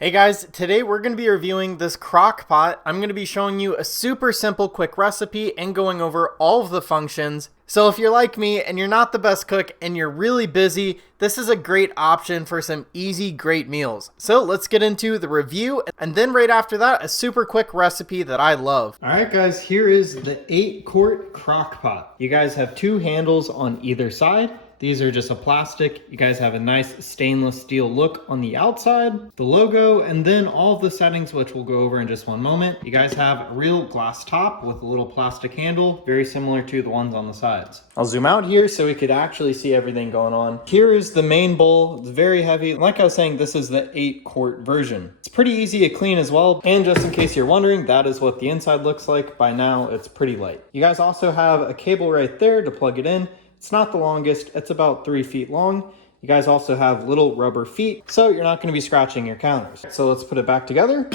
Hey guys, today we're going to be reviewing this crock pot. I'm going to be showing you a super simple quick recipe and going over all of the functions. So if you're like me and you're not the best cook and you're really busy, this is a great option for some easy, great meals. So let's get into the review, and then right after that, a super quick recipe that I love. All right guys, here is the 8-quart crock pot. You guys have two handles on either side. These are just a plastic. You guys have a nice stainless steel look on the outside, the logo, and then all of the settings, which we'll go over in just one moment. You guys have a real glass top with a little plastic handle, very similar to the ones on the sides. I'll zoom out here so we could actually see everything going on. Here is the main bowl. It's very heavy. Like I was saying, this is the 8-quart version. It's pretty easy to clean as well. And just in case you're wondering, that is what the inside looks like. By now, it's pretty light. You guys also have a cable right there to plug it in. It's not the longest, it's about 3 feet long. You guys also have little rubber feet, so you're not gonna be scratching your counters. So let's put it back together.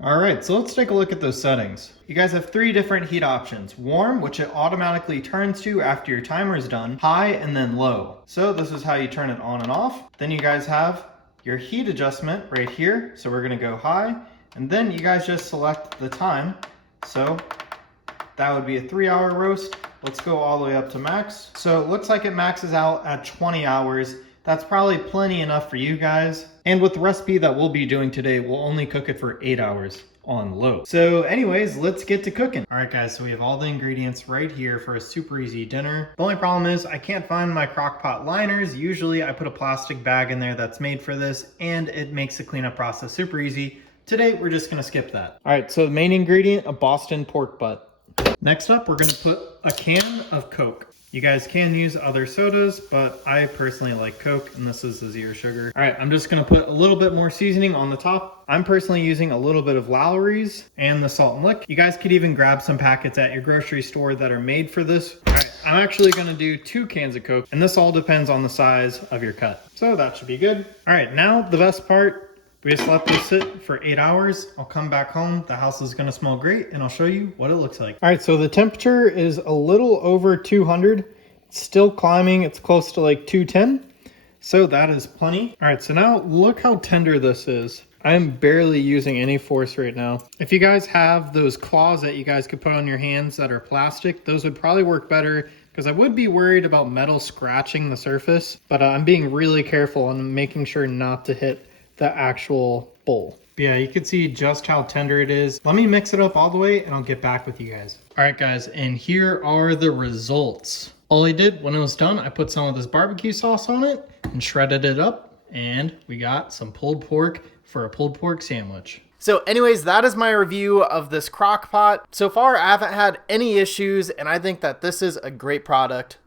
All right, so let's take a look at those settings. You guys have 3 different heat options. Warm, which it automatically turns to after your timer is done. High, and then low. So this is how you turn it on and off. Then you guys have your heat adjustment right here. So we're gonna go high, and then you guys just select the time. So that would be a 3-hour roast. Let's go all the way up to max. So it looks like it maxes out at 20 hours. That's probably plenty enough for you guys. And with the recipe that we'll be doing today, we'll only cook it for 8 hours on low. So anyways, let's get to cooking. All right guys, so we have all the ingredients right here for a super easy dinner. The only problem is I can't find my crock pot liners. Usually I put a plastic bag in there that's made for this, and it makes the cleanup process super easy. Today, we're just gonna skip that. All right, so the main ingredient, a Boston pork butt. Next up, we're gonna put a can of Coke. You guys can use other sodas, but I personally like Coke, and this is the 0 sugar. All right, I'm just gonna put a little bit more seasoning on the top. I'm personally using a little bit of Lowry's and the salt and lick. You guys could even grab some packets at your grocery store that are made for this. All right, I'm actually gonna do 2 cans of Coke, and this all depends on the size of your cut. So that should be good. All right, now the best part. We just let this sit for 8 hours. I'll come back home. The house is gonna smell great, and I'll show you what it looks like. All right, so the temperature is a little over 200. It's still climbing. It's close to like 210. So that is plenty. All right, so now look how tender this is. I'm barely using any force right now. If you guys have those claws that you guys could put on your hands that are plastic, those would probably work better, because I would be worried about metal scratching the surface, but I'm being really careful and making sure not to hit the actual bowl. Yeah, you can see just how tender it is. Let me mix it up all the way and I'll get back with you guys. All right guys, and here are the results. All I did when it was done, I put some of this barbecue sauce on it and shredded it up, and we got some pulled pork for a pulled pork sandwich. So anyways, that is my review of this crock pot. So far, I haven't had any issues, and I think that this is a great product.